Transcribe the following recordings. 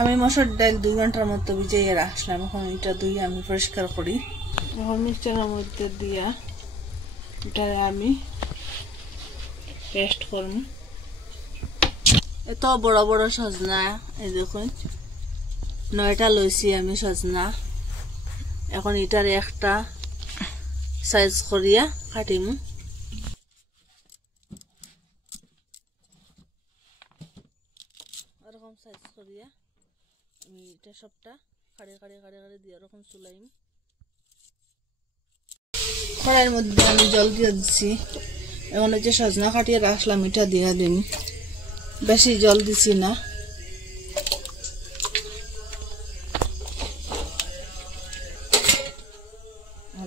আমি মসুর ডাল 2 ঘন্টার মতো ভিজিয়ে রাখলাম। এখন এটা ধুয়ে আমি পরিষ্কার করি। এখন মিক্সচারের মধ্যে দিয়া এটা আমি পেস্ট করব। এত বড় বড় সজনা, এই দেখুন 9টা লইছি আমি সজনা। এখন এটার একটা সাইজ করিয়া কাটিম। এরকম সাইজ করিয়া আমি এটা সবটা কাড়ে কাড়ে কাড়ে কাড়ে দিয়ে এরকম চুলাইম। কড়াইয়ের মধ্যে আমি জল দিয়ে দিচ্ছি। এখন যে সজনা কাটিয়ে রাখলাম এটা দিয়ে দিন। বেশি জল দিছি না।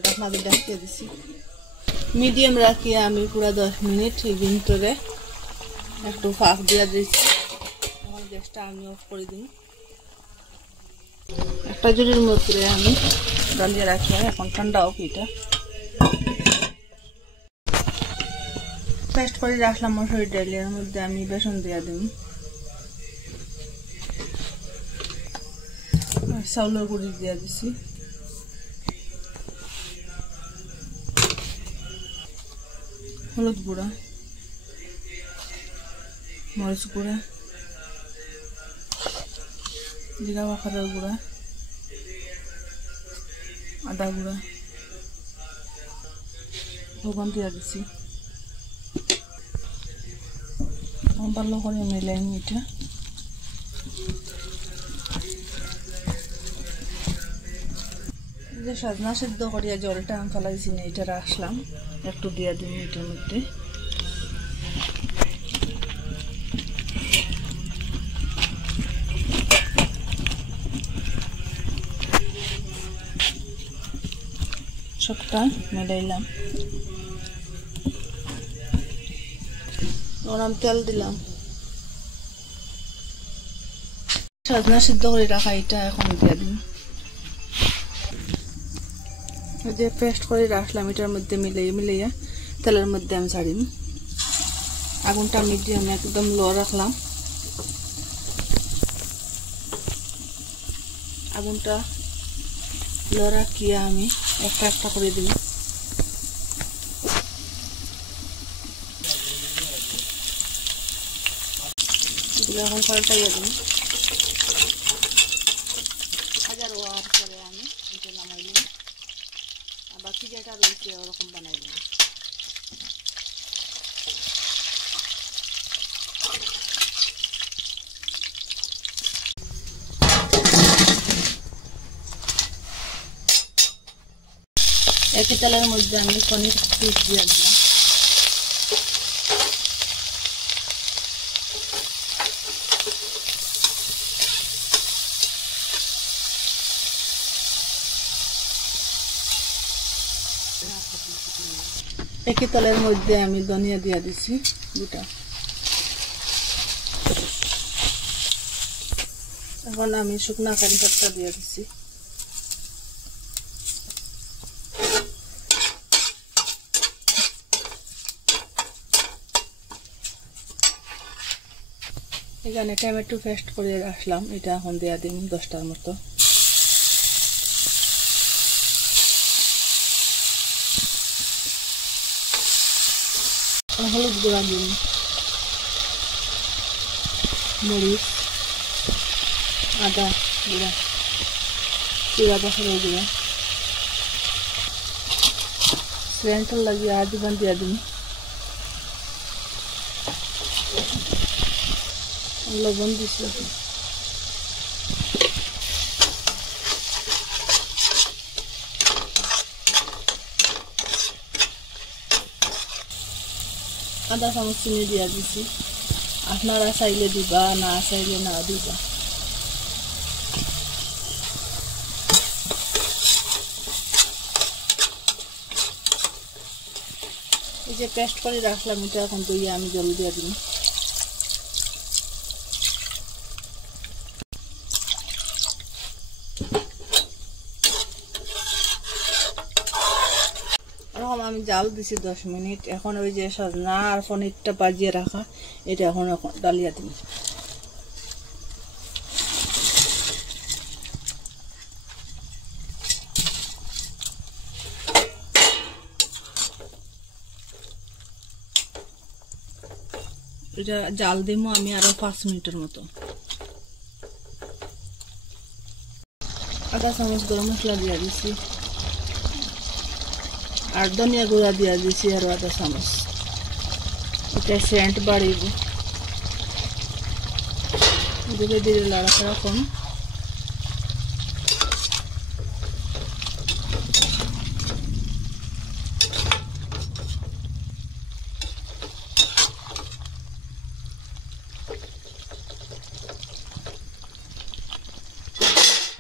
ঢাকনা দিয়ে ঢাকিয়ে দিছি। মিডিয়াম রাখিয়ে আমি পুরো 10 মিনিট এই ভিতরে একটু ফাঁক দিয়ে দিচ্ছি। এখন গ্যাসটা আমি অফ করে দিই। একটা জুড়ির মধ্যে আমি ডালিয়ে রাখি। এখন ঠান্ডা হোক। এটা পেস্ট করে রাখলাম মসুর ডালের মধ্যে আমি বেসন দিয়ে দিই। চাউলের গুঁড়ি দিয়ে দিছি। হলুদ গুঁড়া, মরিচ গুঁড়া, জিরা বাখারের গুঁড়া, আদা গুঁড়া লবণ দিয়ে দিছি। ভালো করে মিলাই এটা। যে সজনা সিদ্ধ করিয়া জলটা আমি ফেলাইছি না, এটা রাখলাম। একটু দিয়ে দিন এটার মধ্যে। সবটা মিলাইলাম। আমি তেল দিলাম। সজনা সিদ্ধ করে রাখা এটা এখন দিয়ে দিন। যে পেস্ট করে রাখলাম এটার মধ্যে মিলাইয়া তেলের মধ্যে আমি ছাড়িম। আগুনটা মিডিয়াম একদম লো রাখলাম। আগুনটা লো রাখিয়ে আমি একটা একটা করে দিই। এগুলো এখন পাল্টাইয়া দিই। হাজার হওয়ার পরে আমি এটা নামাই দিই। আর বাকি যেটা রয়েছে ওরকম বানাই দিই। একই তেলের মধ্যে আমি পনির পিস দিয়ে দিলাম। একই তেলের মধ্যে আমি ধনিয়া দিয়ে দিছি দুটা। এখন আমি শুকনা কারি পাতা দিয়ে দিছি। এখানে টমেটো পেস্ট করে রাখলাম, এটা এখন দিয়ে দিন 10টার মতো। হলুদ গুঁড়া দিন, মরিচ, আদা গুঁড়া, জিরা বাখারের গুঁড়া, সেন্টার লাগিয়ে আদিবান দিয়ে দিন। লবণ দিছি। আধা চামচ চিনি দিয়া দিছি। আপনারা চাইলে দিবা, না চাইলে না দিবা। এই যে পেস্ট করে রাখলাম এটা এখন ধুয়ে আমি জল দিয়ে দিই। আমি জাল দিছি 10 মিনিট। এখন ওই যে সজনা আর পনিরটা ভাজিয়ে রাখা এটা এখন ডালিয়া দিই। এটা জাল দিমু আমি আরো 5 মিনিটের মতো। আধা চামচ গরম মশলা দিয়া দিছি আর ধনিয়া গুঁড়া দিয়া দিছি আরো আধা চামচ। এটা সেন্ট বাড়িব। ধীরে ধীরে লাড়াচাড়া করুন।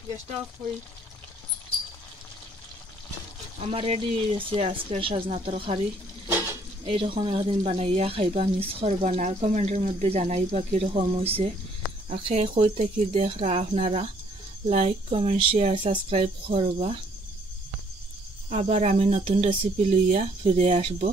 গ্যাসটা অফ করি। আমার রেডি হয়ে গেছে আজকের সজনা তরকারি। এইরকম একদিন বানাইয়া খাইবা, মিস করবা না। কমেন্টের মধ্যে জানাইবা কিরকম হয়েছে। আর খেয়ে কইতে কি দেখরা আপনারা লাইক কমেন্ট শেয়ার সাবস্ক্রাইব করবা। আবার আমি নতুন রেসিপি লইয়া ফিরে আসবো।